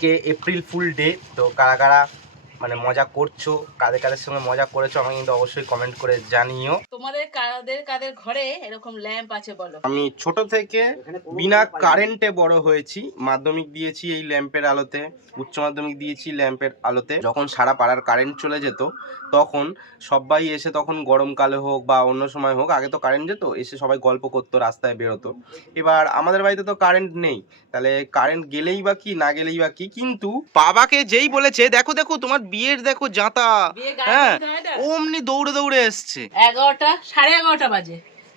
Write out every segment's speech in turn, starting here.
কে April fool day. তো কারা কারা মানে মজা করছো, কাদের কাদের সঙ্গে মজা করেছো আমাকে কিন্তু অবশ্যই কমেন্ট করে জানিও। তোমাদের কাদের কাদের ঘরে এরকম ল্যাম্প আছে বলো। আমি ছোট থেকে বিনা কারেন্টে বড় হয়েছি। মাধ্যমিক দিয়েছি এই ল্যাম্পের আলোতে, উচ্চ মাধ্যমিক দিয়েছি ল্যাম্পের আলোতে। যখন সারা পাড়ার কারেন্ট চলে যেত তখন সবাই এসে, তখন গরমকালে হোক বা অন্য সময় হোক, আগে তো কারেন্ট যেত, এসে সবাই গল্প করতো, রাস্তায় বেরোতো। এবার আমাদের বাড়িতে তো কারেন্ট নেই, তাহলে কারেন্ট গেলেই বা কি, না গেলেই বা কি, কিন্তু বাবাকে যেই বলেছে দেখো দেখো তোমার বিয়ের দেখো জাঁতা, হ্যাঁ অমনি দৌড়ে দৌড়ে এসছে। 11টা 11:30 বাজে,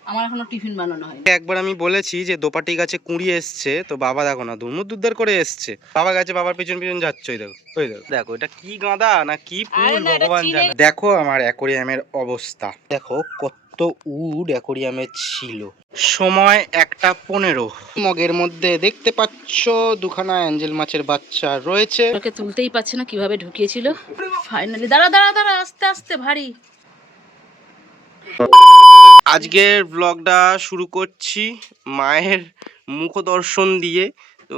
আমার এখনো টিফিন বানানো হয়নি। একবার আমি বলেছি যে দোপাটি গাছে কুড়ি এসছে, তো বাবা দেখো না দুর্মুদ্দুর করে এসছে। বাবা গাছে বাবার পিছন পিছন যাচ্ছে, ওই দেখো ওই দেখো দেখো, এটা কি গাঁদা না কি ফুল ভগবান জানে। দেখো আমার অ্যাকোরিয়ামের অবস্থা, দেখো কত উড অ্যাকোরিয়ামে ছিল। সময় 1:15। মগের মধ্যে দেখতে পাচ্ছ দুখানা অ্যাঞ্জেল মাছের বাচ্চা রয়েছে। ওকে তুলতেই পারছে না, কিভাবে ঢুকিয়েছিল। ফাইনালি দাঁড়া দাঁড়া দাঁড়া, আস্তে আস্তে, ভারী। আজকের ব্লগটা শুরু করছি মায়ের মুখ দর্শন দিয়ে। তো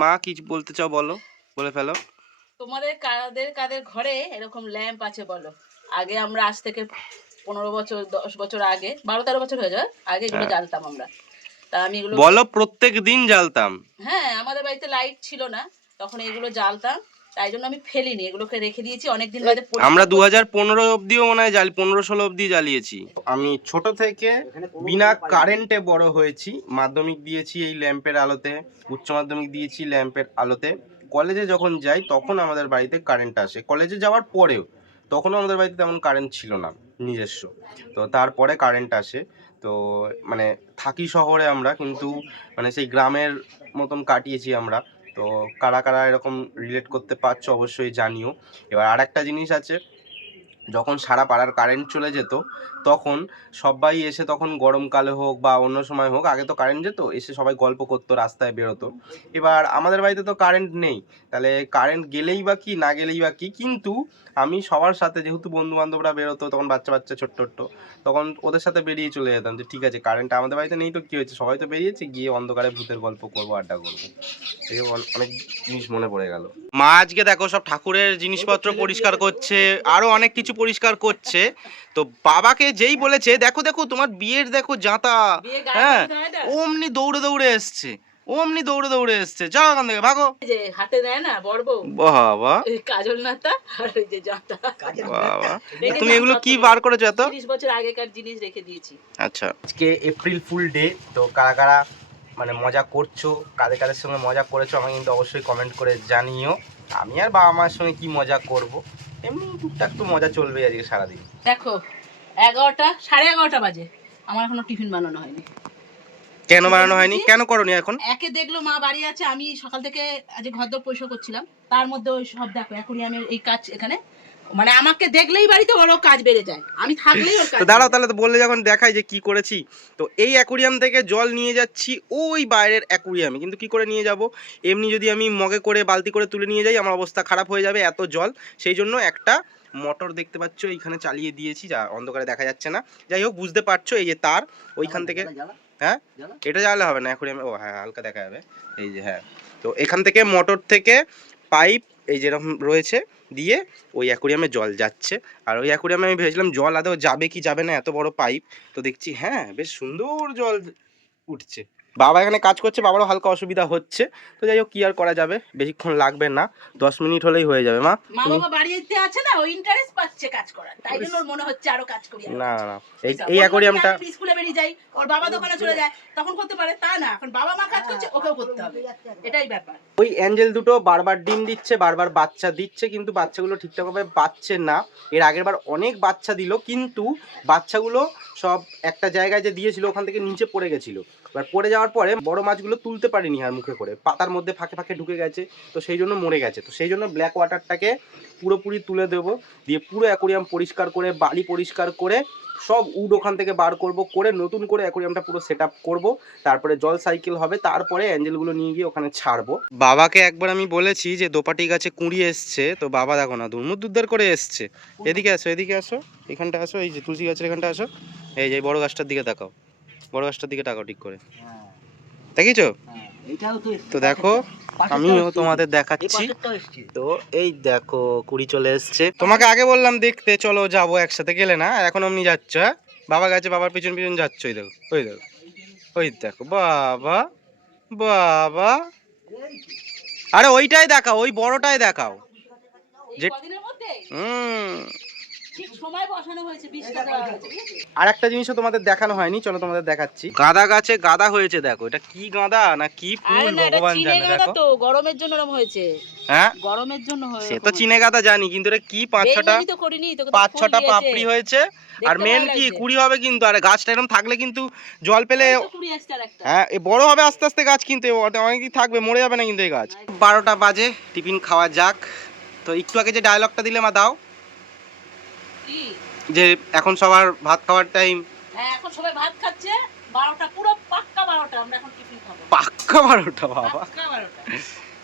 মা কি বলতে চাও বলো, বলে ফেলো। তোমাদের কাদের কাদের ঘরে এরকম ল্যাম্প আছে বলো। আগে আমরা আজ থেকে 15 বছর 10 বছর আগে, 12-13 বছর হয়ে যায় আগে এগুলো জ্বালতাম আমরা। তা আমি এগুলো বলো প্রত্যেক দিন জ্বালতাম। হ্যাঁ, আমাদের বাড়িতে লাইট ছিল না তখন, এগুলো জ্বালতাম। তাই জন্য আমি ফেলিনি, এগুলোকে রেখে দিয়েছি অনেকদিন বাদে। আমরা 2015 অব্দিও মনে হয় 15-16 অব্দি জ্বালিয়েছি। আমি ছোট থেকে বিনা কারেন্টে বড় হয়েছি। মাধ্যমিক দিয়েছি এই ল্যাম্পের আলোতে, উচ্চ মাধ্যমিক দিয়েছি ল্যাম্পের আলোতে। কলেজে যখন যাই তখন আমাদের বাড়িতে কারেন্ট আসে, কলেজে যাওয়ার পরেও তখনও আমাদের বাড়িতে তেমন কারেন্ট ছিল না নিজস্ব, তো তারপরে কারেন্ট আসে। তো মানে থাকি শহরে আমরা, কিন্তু মানে সেই গ্রামের মতন কাটিয়েছি আমরা। তো কারা কারা এরকম রিলেট করতে পারছো অবশ্যই জানিও। এবার আর একটা জিনিস আছে, যখন সারা পাড়ার কারেন্ট চলে যেত তখন সবাই এসে, তখন গরমকালে হোক বা অন্য সময় হোক, আগে তো কারেন্ট যেত, এসে সবাই গল্প করতো, রাস্তায় বেরোতো। এবার আমাদের বাড়িতে তো কারেন্ট নেই, তাহলে কারেন্ট গেলেই বা কি, না গেলেই বা কি, কিন্তু আমি সবার সাথে, যেহেতু বন্ধু বান্ধবরা বেরোতো তখন, বাচ্চা বাচ্চা ছোট্ট ছোট্ট, তখন ওদের সাথে বেরিয়ে চলে যেতাম যে ঠিক আছে কারেন্ট আমাদের বাড়িতে নেই তো কি হয়েছে, সবাই তো বেরিয়েছে, গিয়ে অন্ধকারে ভূতের গল্প করবো, আড্ডা করবো। এই অনেক জিনিস মনে পড়ে গেল। মা আজকে দেখো সব ঠাকুরের জিনিসপত্র পরিষ্কার করছে, আরো অনেক কিছু পরিষ্কার করছে। তো বাবাকে যেই বলেছে দেখো দেখো তোমার বিয়ের দেখো জাঁতা, হ্যাঁ অমনি দৌড়ে দৌড়ে এসছে, অমনি দৌড়ে দৌড়ে এসছে, যাও ওখান থেকে ভাগো। যে হাতে দেয় না বড় বউ, বাবা কাজল নাতা আর এই যে জাঁতা। বাবা তুমি এগুলো কি বার করেছো এত? 30 বছর আগেকার জিনিস রেখে দিয়েছি। আচ্ছা, আজকে এপ্রিল ফুল ডে। তো কারা কারা মানে মজা করছো, কাদের কাদের সঙ্গে মজা করেছো আমাকে কিন্তু অবশ্যই কমেন্ট করে জানিও। আমি আর বাবা মার সঙ্গে কি মজা করব, এমনি টুকটাক তো মজা চলবে আজকে সারাদিন। দেখো 11টা 11:30 বাজে, আমার এখনো টিফিন বানানো হয়নি। কেন বানানো হয়নি, কেন করনি এখন? একে দেখলো মা বাড়ি আছে, আমি সকাল থেকে আজ ঘরদোর পরিষ্কার করছিলাম, তার মধ্যে ওই সব দেখো অ্যাকোরিয়ামের এই কাজ, এখানে মানে আমাকে দেখলেই বাড়িতে বড় কাজ বেড়ে যায়, আমি থাকলেই ওর কাজ। তো দাঁড়াও, তাহলে তো বললে যখন দেখাই যে কি করেছি। তো এই অ্যাকোরিয়াম থেকে জল নিয়ে যাচ্ছি ওই বাইরের অ্যাকোরিয়ামে, কিন্তু কি করে নিয়ে যাব, এমনি যদি আমি মগে করে বালতি করে তুলে নিয়ে যাই আমার অবস্থা খারাপ হয়ে যাবে, এত জল। সেই জন্য একটা মোটর দেখতে পাচ্ছ এইখানে চালিয়ে দিয়েছি, যা অন্ধকারে দেখা যাচ্ছে না। যাই হোক বুঝতে পারছো, এই যে তার ওইখান থেকে, হ্যাঁ এটা জ্বালালে হবে না অ্যাকোরিয়ামে, ও হ্যাঁ হালকা দেখা যাবে, এই যে হ্যাঁ। তো এখান থেকে মোটর থেকে পাইপ এই যেরকম রয়েছে দিয়ে ওই অ্যাকোরিয়ামে জল যাচ্ছে। আর ওই অ্যাকোরিয়ামে আমি ভেবেছিলাম জল আদৌ যাবে কি যাবে না, এত বড় পাইপ। তো দেখছি হ্যাঁ বেশ সুন্দর জল উঠছে। বাবা এখানে কাজ করছে, বাবারও হালকা অসুবিধা হচ্ছে। তো যাই হোক কি আর করা যাবে, বেশিক্ষণ লাগবে না, 10 মিনিট হলেই হয়ে যাবে। মা বাবা বাড়িতে আছে না, ও ইন্টারেস্ট পাচ্ছে কাজ করার, তাই জন্য ওর মনে হচ্ছে আরো কাজ করি। না না এই অ্যাকোরিয়ামটা স্কুলে বেরিয়ে যাই, ওর বাবা দোকানে চলে যায়, তখন করতে পারে, তা না এখন বাবা মা কাজ করছে, ওকেও করতে হবে, এটাই ব্যাপার। ওই অ্যাঞ্জেল দুটো বারবার ডিম দিচ্ছে, বারবার বাচ্চা দিচ্ছে, কিন্তু বাচ্চাগুলো ঠিকঠাকভাবে বাচ্চে না। এর আগের বার অনেক বাচ্চা দিল, কিন্তু বাচ্চাগুলো সব একটা জায়গায় যে দিয়েছিল ওখান থেকে নিচে পড়ে গেছিলো। এবার পড়ে যাওয়ার পরে বড় মাছগুলো তুলতে পারিনি আর মুখে করে, পাতার মধ্যে ফাঁকে ফাঁকে ঢুকে গেছে, তো সেই জন্য মরে গেছে। তো সেই জন্য ব্ল্যাক ওয়াটারটাকে পুরোপুরি তুলে দেবো, দিয়ে পুরো অ্যাকোরিয়াম পরিষ্কার করে, বালি পরিষ্কার করে, সব উড ওখান থেকে বার করব, করে নতুন করে অ্যাকোরিয়ামটা পুরো সেট আপ করবো। তারপরে জল সাইকেল হবে, তারপরে অ্যাঞ্জেলগুলো নিয়ে গিয়ে ওখানে ছাড়বো। বাবাকে একবার আমি বলেছি যে দোপাটি গাছে কুড়ি এসছে, তো বাবা দেখো না দুর্মুদ্দুর করে এসছে। এদিকে আসো, এদিকে আসো, এখানটা আসো, এই যে তুলসী গাছের এখানটা আসো, এই যে বড় গাছটার দিকে তাকাও, বড় গাছটার দিকে তাকাও ঠিক করে, দেখিছো? তো দেখো আমিও তোমাদের দেখাচ্ছি। তো এই দেখো কুড়ি চলে এসছে। তোমাকে আগে বললাম দেখতে, চলো যাবো একসাথে, গেলে না, এখন অমনি যাচ্ছ। হ্যাঁ, বাবা গেছে, বাবার পিছন পিছন যাচ্ছ। ওই দেখো, ওই দেখো, ওই দেখো, বাবা বাবা। আরে ওইটাই দেখাও, ওই বড়টাই দেখাও। আর একটা জিনিসও তোমাদের দেখানো হয়নি, চলো তোমাদের দেখাচ্ছি। গাঁদা গাছে গাঁদা হয়েছে, দেখো এটা কি গাঁদা না কি ফুল ভগবান জানে। দেখো তো গরমের জন্য এরকম হয়েছে। হ্যাঁ, গরমের জন্য সে তো চিনে গাঁদা জানি, কিন্তু এটা কি 5-6টা পাপড়ি হয়েছে। আর মেন কি কুড়ি হবে কিন্তু, আর গাছটা এরকম থাকলে কিন্তু জল পেলে হ্যাঁ বড় হবে আস্তে আস্তে গাছ, কিন্তু অনেকদিন থাকবে, মরে যাবে না কিন্তু এই গাছ। 12টা বাজে, টিফিন খাওয়া যাক। তো একটু আগে যে ডায়লগটা দিলে মা দাও, যে এখন সবার ভাত খাওয়ার টাইম। হ্যাঁ, এখন সবাই ভাত খাচ্ছে, 12টা পুরো পাক্কা 12টা, আমরা এখন টিফিন খাবো। পাক্কা 12টা? বাবা পাক্কা 12টা।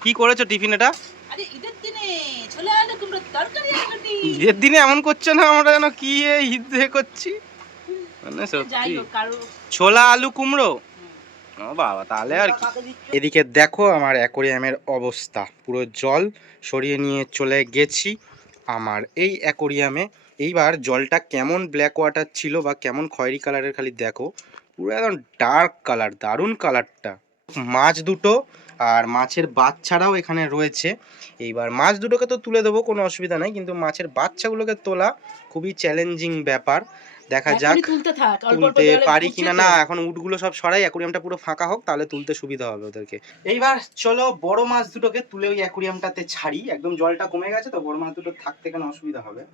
কি করেছো টিফিন এটা? আরে ঈদের দিনে ছোলা আলু কুমড়োর তরকারি আনবি। ঈদের দিনে এমন করছো না আমরা যেন কি ঈদ করছি, মানে যাই সত্যি। হোক, কারো ছোলা আলু কুমড়ো, ও বাবা, তাহলে আর কি। এদিকে দেখো আমার অ্যাকোরিয়ামের অবস্থা, পুরো জল সরিয়ে নিয়ে চলে গেছি আমার এই অ্যাকোরিয়ামে। এইবার জলটা কেমন ব্ল্যাক ওয়াটার ছিল বা কেমন খয়েরি কালারের, খালি দেখো, পুরো একদম ডার্ক কালার, দারুণ কালারটা। মাছ দুটো আর মাছের বাচ্চারাও এখানে রয়েছে। এইবার মাছ দুটোকে তো তুলে দেবো, কোনো অসুবিধা নাই, কিন্তু মাছের বাচ্চাগুলোকে তোলা খুবই চ্যালেঞ্জিং ব্যাপার। দেখা যাক তুলতে পারি কিনা। না, এখন উটগুলো সব সরাই, অ্যাকুরিয়ামটা পুরো ফাঁকা হোক, তাহলে তুলতে সুবিধা হবে ওদেরকে। এইবার চলো বড় মাছ দুটোকে তুলে ওই অ্যাকুরিয়ামটাতে ছাড়ি। একদম জলটা কমে গেছে, তো বড় মাছ দুটো থাকতে কোনো অসুবিধা হবে।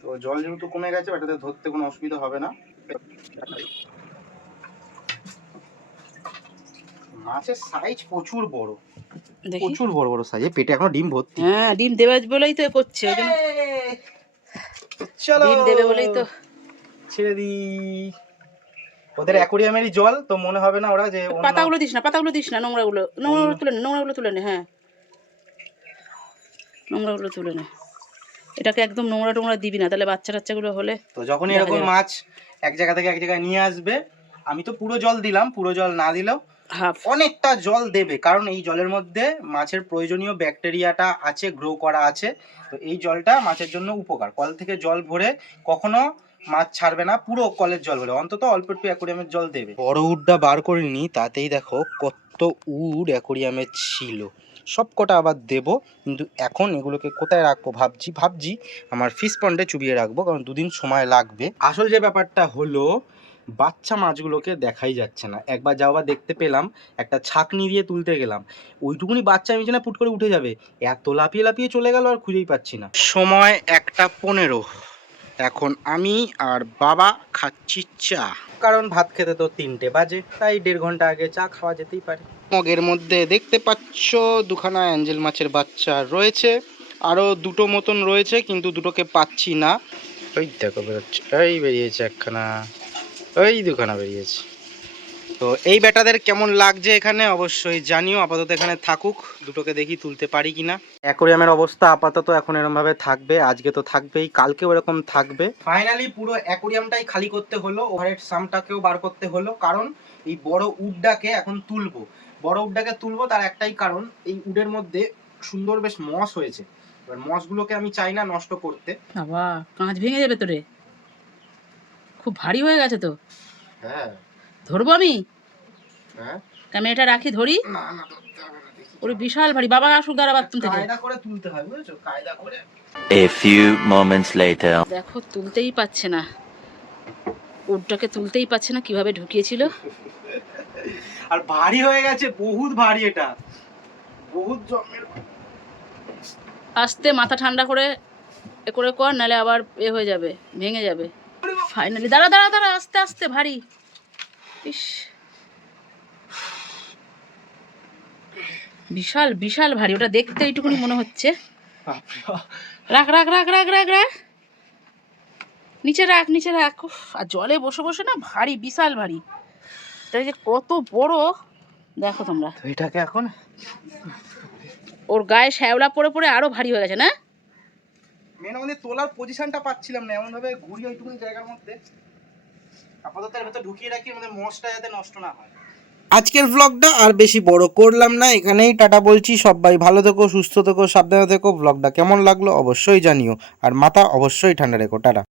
তো জল যেহেতু কমে গেছে, এটাতে ধরতে কোনো অসুবিধা হবে না। মাছের সাইজ প্রচুর বড়, প্রচুর বড় বড় সাইজ, পেটে এখনো ডিম ভর্তি। হ্যাঁ, ডিম দেবে বলেই তো করছে, চলো ডিম দেবে বলেই তো ছেড়ে দি। ওদের অ্যাকোরিয়ামেরই জল, তো মনে হবে না ওরা যে পাতাগুলো দিস না, পাতাগুলো দিস না, নোংরাগুলো নোংরাগুলো তুলে নে। হ্যাঁ, নোংরাগুলো তুলে নে। এটাকে একদম নোংরা টোংরা দিবি না, তাহলে বাচ্চা টাচ্চাগুলো হলে। তো যখনই এরকম মাছ এক জায়গা থেকে এক জায়গায় নিয়ে আসবে, আমি তো পুরো জল দিলাম, পুরো জল না দিলেও অনেকটা জল দেবে, কারণ এই জলের মধ্যে মাছের প্রয়োজনীয় ব্যাকটেরিয়াটা আছে, গ্রো করা আছে। তো এই জলটা মাছের জন্য উপকার। কল থেকে জল ভরে কখনো মাছ ছাড়বে না, পুরো কলের জল ভরে অন্তত অল্প একটু অ্যাকোরিয়ামের জল দেবে। বড় উডটা বার করিনি, তাতেই দেখো কত উড অ্যাকোরিয়ামে ছিল। সব কটা আবার দেবো, কিন্তু এখন এগুলোকে কোথায় রাখবো ভাবছি আমার ফিশ পন্ডে চুবিয়ে রাখবো, কারণ 2 দিন সময় লাগবে। আসল যে ব্যাপারটা হলো, বাচ্চা মাছগুলোকে দেখাই যাচ্ছে না। একবার যাওয়া দেখতে পেলাম, একটা ছাকনি দিয়ে তুলতে গেলাম, ওইটুকুনি বাচ্চা আমি না পুট করে উঠে যাবে, এত লাফিয়ে লাফিয়ে চলে গেল, আর খুঁজেই পাচ্ছি না। সময় 1:15, এখন আমি আর বাবা খাচ্ছি চা, কারণ ভাত খেতে তো 3টে বাজে, তাই 1.5 ঘন্টা আগে চা খাওয়া যেতেই পারে। মগের মধ্যে দেখতে পাচ্ছ 2খানা অ্যাঞ্জেল মাছের বাচ্চা রয়েছে, আরও 2টো মতন রয়েছে, কিন্তু দুটোকে পাচ্ছি না। ওই দেখো বেরোচ্ছে, এই বেরিয়েছে একখানা, ওই 2খানা বেরিয়েছে। তো এই বেটাদের কেমন লাগছে এখানে অবশ্যই জানিও। আপাতত এখানে থাকুক, দুটোকে দেখি তুলতে পারি কিনা। অ্যাকোরিয়ামের অবস্থা আপাতত এখন এরকম ভাবে থাকবে, আজকে তো থাকবেই, কালকেও এরকম থাকবে। ফাইনালি পুরো অ্যাকোরিয়ামটাই খালি করতে হলো, ওভারহেড সামটাকেও বার করতে হলো, কারণ এই বড় উডটাকে এখন তুলবো। বড় উডটাকে তুলবো তার একটাই কারণ, এই উডের মধ্যে সুন্দর বেশ মস হয়েছে। এবার মসগুলোকে আমি চাই না নষ্ট করতে। বাবা, কাঁচ ভেঙে যাবে তোরে, খুব ভারী হয়ে গেছে তো। হ্যাঁ, ধরবো আমি? হ্যাঁ, ক্যামেরাটা রাখি, ধরি? না না, ধরতে হবে না, দেখি। ওরে বিশাল ভারী, বাবা আসুক দাঁড়া বাথরুম থেকে। কায়দা করে তুলতে হয়, বুঝেছো, কায়দা করে। A few moments later. দেখো তুলতেই পাচ্ছে না, উডটাকে তুলতেই পাচ্ছে না, কিভাবে ঢুকিয়েছিল। আর ভারী হয়ে গেছে, বহুত ভারী, এটা বহুত জমের। আস্তে মাথা ঠান্ডা করে এ করে কর, নাহলে আবার এ হয়ে যাবে, ভেঙে যাবে। ফাইনালি দাঁড়া দাঁড়া দাঁড়া, আস্তে আস্তে, ভারী। ইস, বিশাল বিশাল ভারী, ওটা দেখতে এইটুকুনি মনে হচ্ছে। রাখ রাখ রাখ রাখ রাখ রাখ, নিচে রাখ নিচে রাখ। উফ, আর জলে বসে বসে না ভারী, বিশাল ভারী। এটা যে কত বড় দেখো তোমরা। এটাকে এখন ওর গায়ে শ্যাওলা পড়ে পড়ে আরো ভারী হয়ে গেছে না। মেন আমাদের তোলার পজিশনটা পাচ্ছিলাম না, এমন ভাবে ঘুরি ওইটুকুনি জায়গার মধ্যে। আপাতত এর ভেতর ঢুকিয়ে রাখি, আমাদের মশটা যাতে নষ্ট না হয়। আজকের ব্লগটা আর বেশি বড় করলাম না, এখানেই টাটা বলছি। সবাই ভালো থেকো, সুস্থ থেকো, সাবধানে থেকো। ব্লগটা কেমন লাগলো অবশ্যই জানিও, আর মাথা অবশ্যই ঠান্ডা রেখো। টাটা।